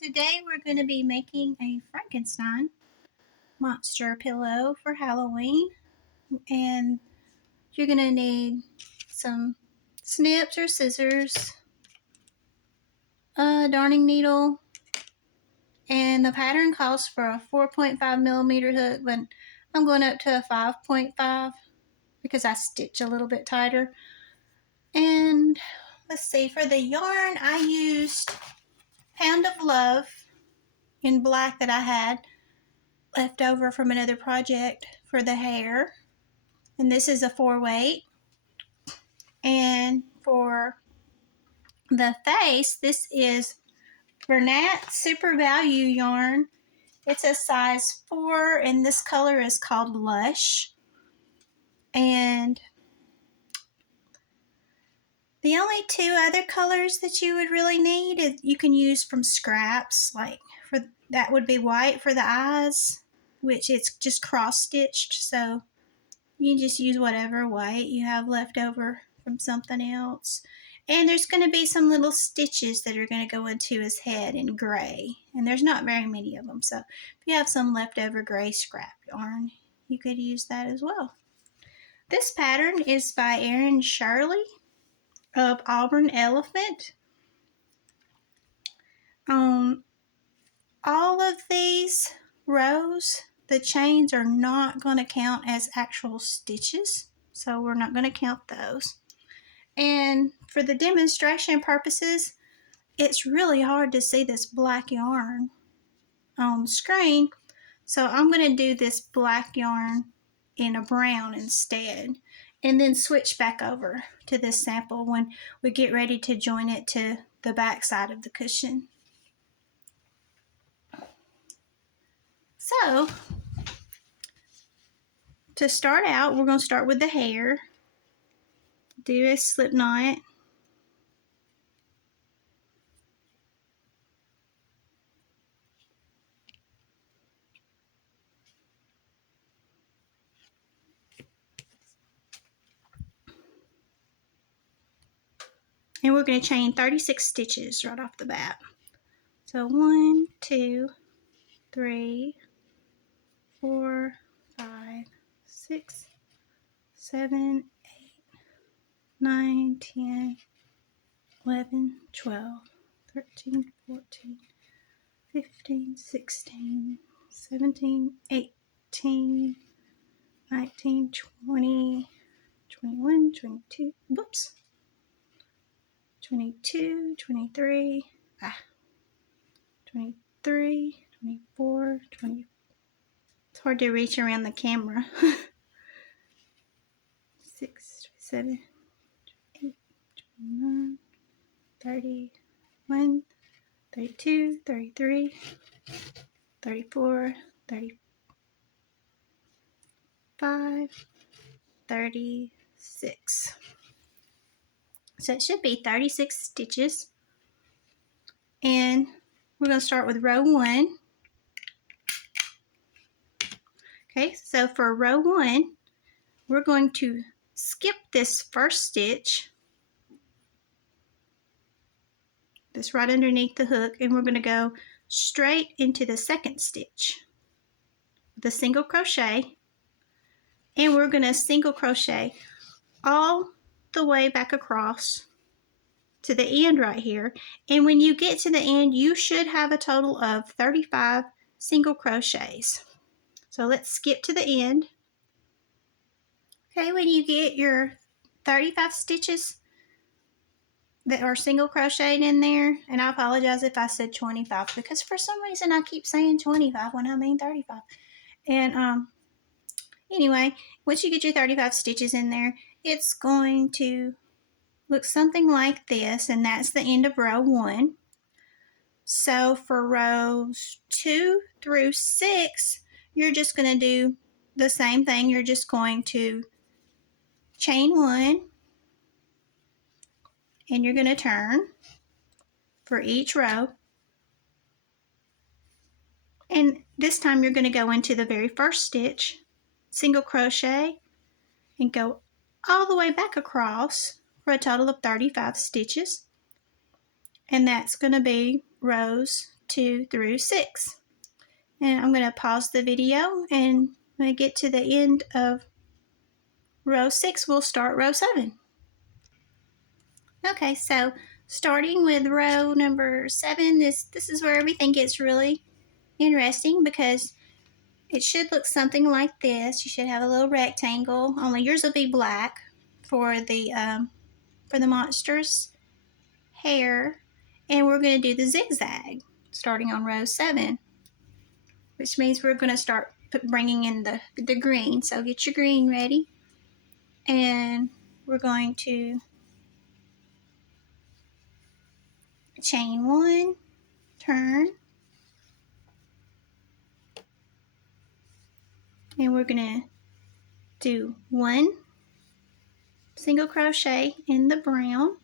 Today we're going to be making a Frankenstein monster pillow for Halloween, and you're going to need some snips or scissors, a darning needle, and the pattern calls for a 4.5 millimeter hook, but I'm going up to a 5.5 because I stitch a little bit tighter. And let's see, for the yarn I used Pound of Love in black that I had left over from another project for the hair, and this is a 4-weight. And for the face, this is Bernat Super Value yarn. It's a size 4, and this color is called Lush. And the only two other colors that you would really need is you can use from scraps, like for that would be white for the eyes, which it's just cross stitched, so you can just use whatever white you have left over from something else. And there's going to be some little stitches that are going to go into his head in gray, and there's not very many of them, so if you have some leftover gray scrap yarn, you could use that as well. This pattern is by Erin Shirley of Auburn Elephant. All of these rows, the chains are not going to count as actual stitches, so we're not going to count those. And for the demonstration purposes, it's really hard to see this black yarn on the screen, so I'm going to do this black yarn in a brown instead, and then switch back over to this sample when we get ready to join it to the back side of the cushion. So, to start out, we're going to start with the hair. Do a slip knot. And we're going to chain 36 stitches right off the bat. So 1, 2, 3, 4, 5, 6, 7, 8, 9, 10, 11, 12, 13, 14, 15, 16, 17, 18, 19, 20, 21, 22, whoops, 22, 23, 23, 24, 20. It's hard to reach around the camera. 6, 7, 8, 29, 30, 1, 32, 33, 34, 35, 36. So it should be 36 stitches. And we're going to start with row 1. Okay, so for row 1, we're going to skip this first stitch, this right underneath the hook, and we're going to go straight into the second stitch with a single crochet, and we're going to single crochet all the way back across to the end right here. And when you get to the end, you should have a total of 35 single crochets. So let's skip to the end. Okay, when you get your 35 stitches that are single crocheted in there, and I apologize if I said 25 because for some reason I keep saying 25 when I mean 35. And anyway, once you get your 35 stitches in there, it's going to look something like this, and that's the end of row 1. So for rows 2 through 6, you're just going to do the same thing. You're just going to chain 1, and you're going to turn for each row. And this time you're going to go into the very first stitch, single crochet, and go all the way back across for a total of 35 stitches. And that's going to be rows 2 through 6. And I'm going to pause the video, and when I get to the end of row 6, we'll start row 7. Okay, so starting with row number 7, this is where everything gets really interesting, because it should look something like this. You should have a little rectangle, only yours will be black for the monster's hair, and we're going to do the zigzag starting on row 7, which means we're going to start bringing in the green. So get your green ready, and we're going to chain 1, turn, and we're going to do 1 single crochet in the brown,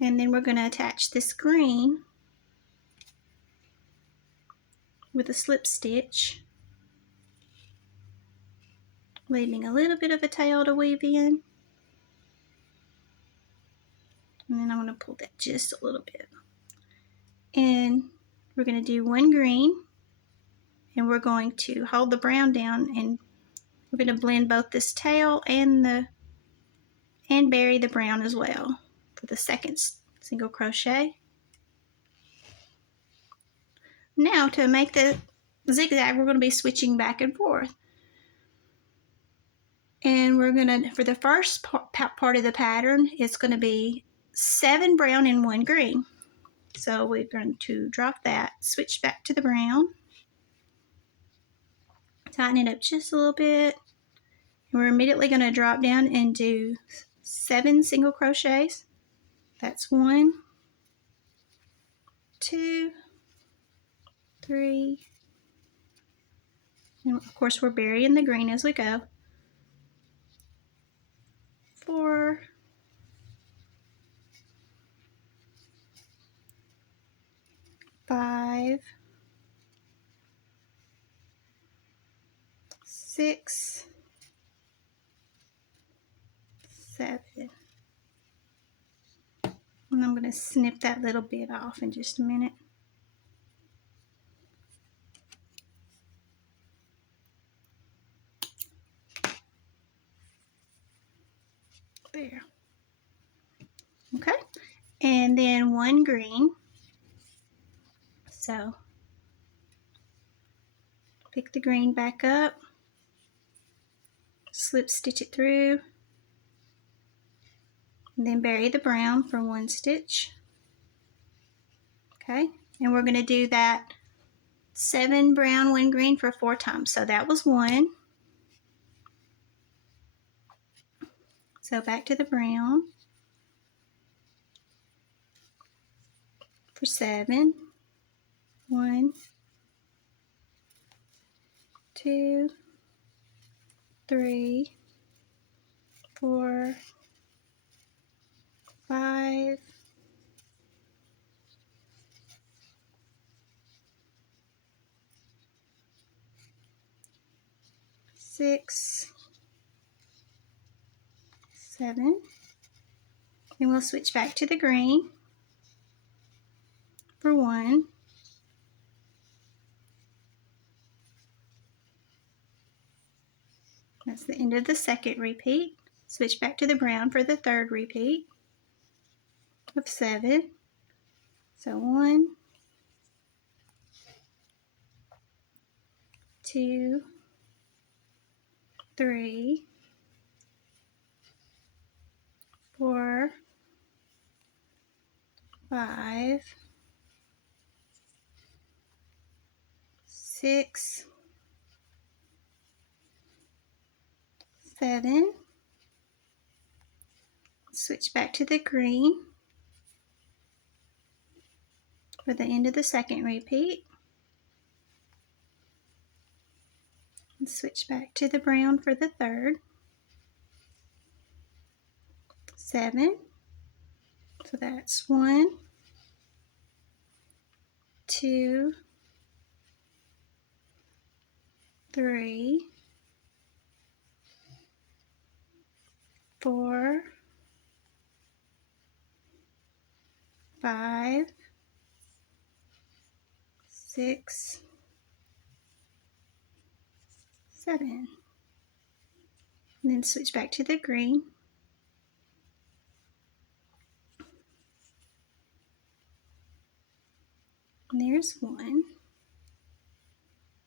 and then we're going to attach this green with a slip stitch, leaving a little bit of a tail to weave in, and then I'm going to pull that just a little bit, and we're going to do 1 green, and we're going to hold the brown down, and we're going to blend both this tail and bury the brown as well for the second single crochet. Now to make the zigzag, we're going to be switching back and forth, and we're going to, for the first part of the pattern, it's going to be 7 brown and 1 green. So we're going to drop that, switch back to the brown, tighten it up just a little bit, and we're immediately going to drop down and do 7 single crochets. That's 1, 2, 3, and of course we're burying the green as we go, 4, 5, 6, 7. And I'm going to snip that little bit off in just a minute. There. Okay. And then 1 green. So pick the green back up, slip stitch it through, and then bury the brown for 1 stitch. Okay, and we're going to do that 7 brown, 1 green for 4 times. So that was 1. So back to the brown for 7. 1, 2, 3, 4, 5, 6, 7, and we'll switch back to the green for 1. That's the end of the second repeat. Switch back to the brown for the third repeat of 7. So 1, 2, 3, 4, 5, 6, 7. Switch back to the green for the end of the second repeat. And switch back to the brown for the third. 7. So that's 1, 2, 3, 4, 5, 6, 7. And then switch back to the green. And there's 1.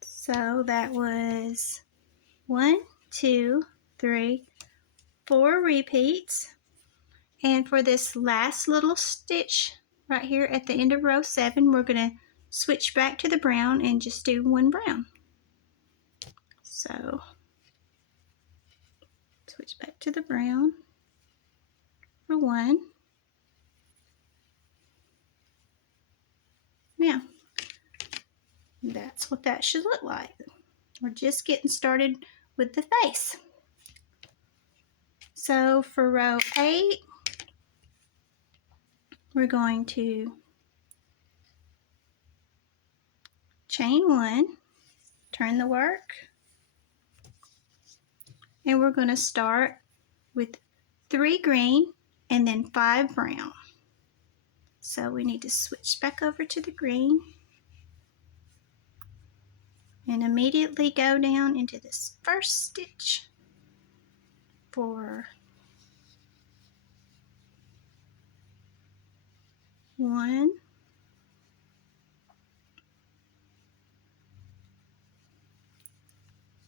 So that was 1, 2, 3, 4 repeats. And for this last little stitch right here at the end of row 7, we're going to switch back to the brown and just do 1 brown. So switch back to the brown for 1. Now, that's what that should look like. We're just getting started with the face. So for row 8, we're going to chain 1, turn the work, and we're going to start with 3 green and then 5 brown. So we need to switch back over to the green and immediately go down into this first stitch for 1,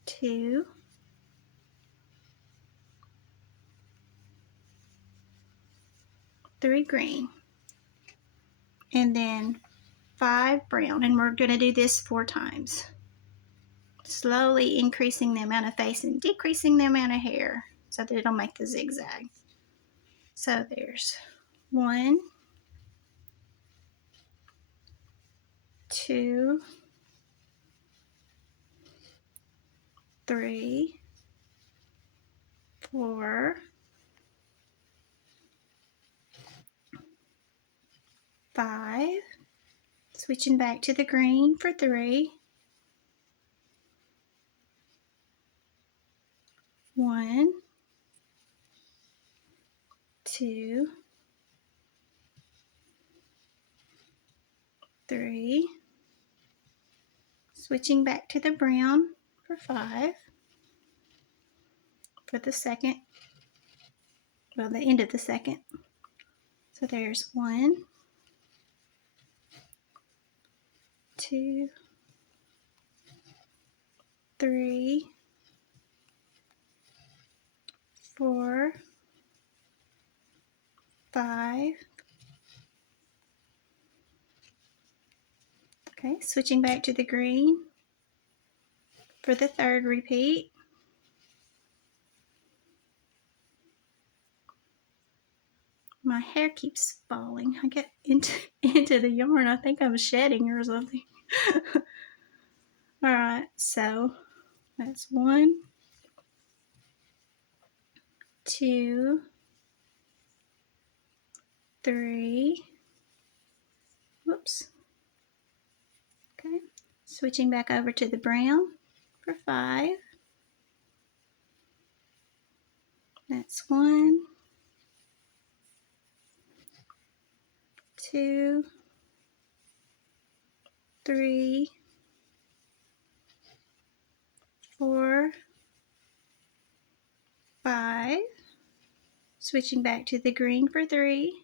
2, 3 green, and then 5 brown, and we're going to do this 4 times, slowly increasing the amount of face and decreasing the amount of hair so that it'll make the zigzag. So there's 1, 2, 3, 4, 5, switching back to the green for 3, 1, 2, 3, switching back to the brown for 5, for the second, well, the end of the second. So there's 1, 2, 3, 4, 5. Okay, switching back to the green for the third repeat. My hair keeps falling. I get into the yarn. I think I'm shedding or something. All right, so that's 1, 2, 3. Whoops. Okay, switching back over to the brown for 5. That's 1, 2, 3, 4, 5. Switching back to the green for 3.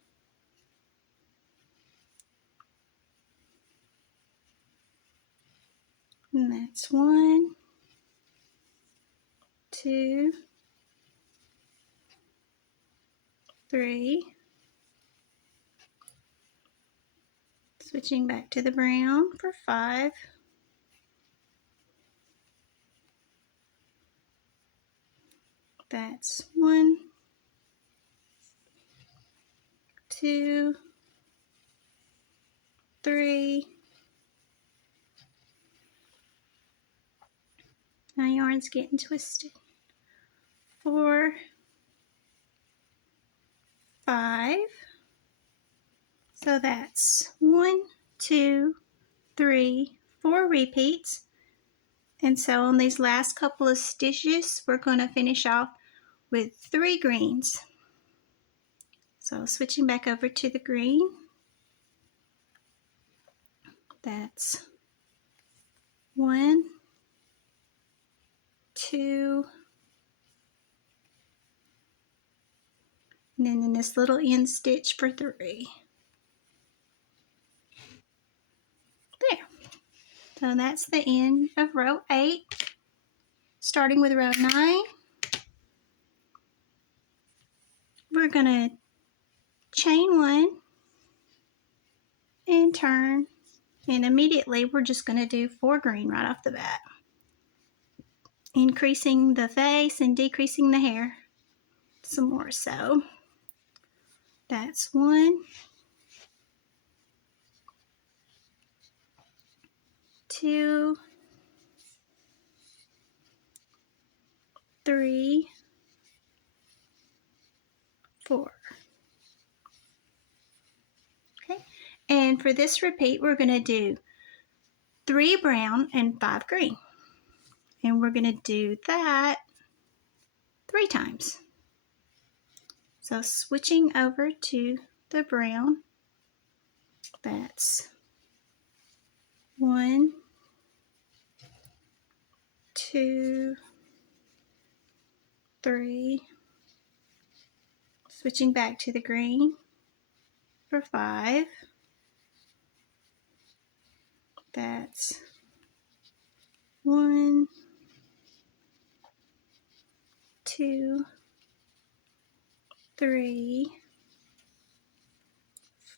And that's 1, 2, 3. Switching back to the brown for 5. That's 1, 2, 3. My yarn's getting twisted. 4, 5. So that's 1, 2, 3, 4 repeats. And so on these last couple of stitches, we're going to finish off with 3 greens. So switching back over to the green, that's 1, 2, and then in this little end stitch for 3. There. So that's the end of row 8. Starting with row 9, we're going to chain 1 and turn, and immediately we're just going to do 4 green right off the bat, increasing the face and decreasing the hair some more. So that's 1, 2, 3, 4. Okay, and for this repeat, we're going to do 3 brown and 5 green, and we're going to do that 3 times. So switching over to the brown, that's 1, 2, 3, switching back to the green for 5, that's 1, 2, 3,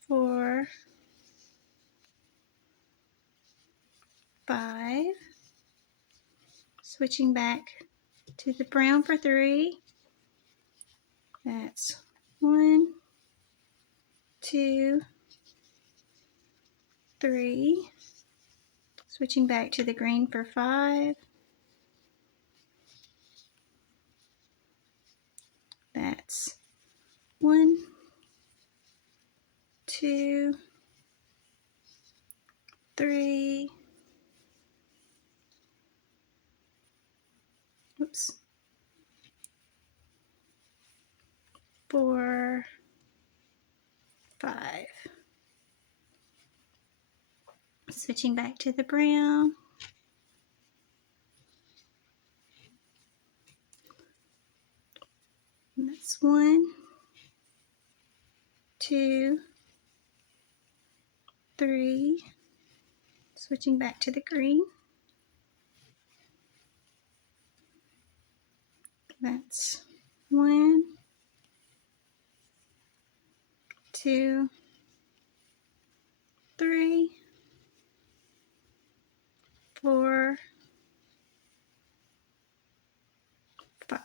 4, 5, switching back to the brown for 3, that's 1, 2, 3, switching back to the green for 5, that's 1, 2, 3, oops, 4, 5. Switching back to the brown. And that's 1, 2, 3. Switching back to the green. That's 1, 2, 3, 4, 5.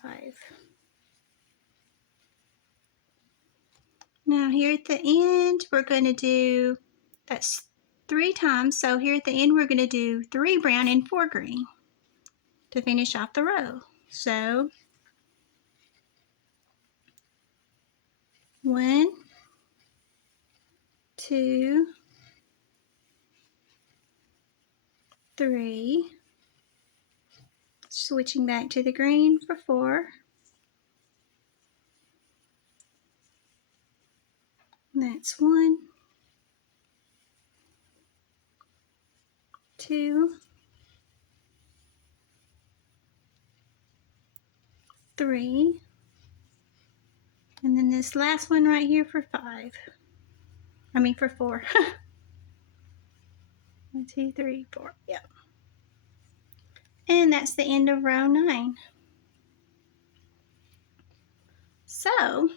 Now here at the end, we're going to do, that's 3 times, so here at the end we're going to do 3 brown and 4 green to finish off the row. So 1, 2, 3, switching back to the green for 4, that's 1, 2, 3, and then this last one right here for 5. I mean for 4. 1, 2, 3, 4. Yep. And that's the end of row 9. So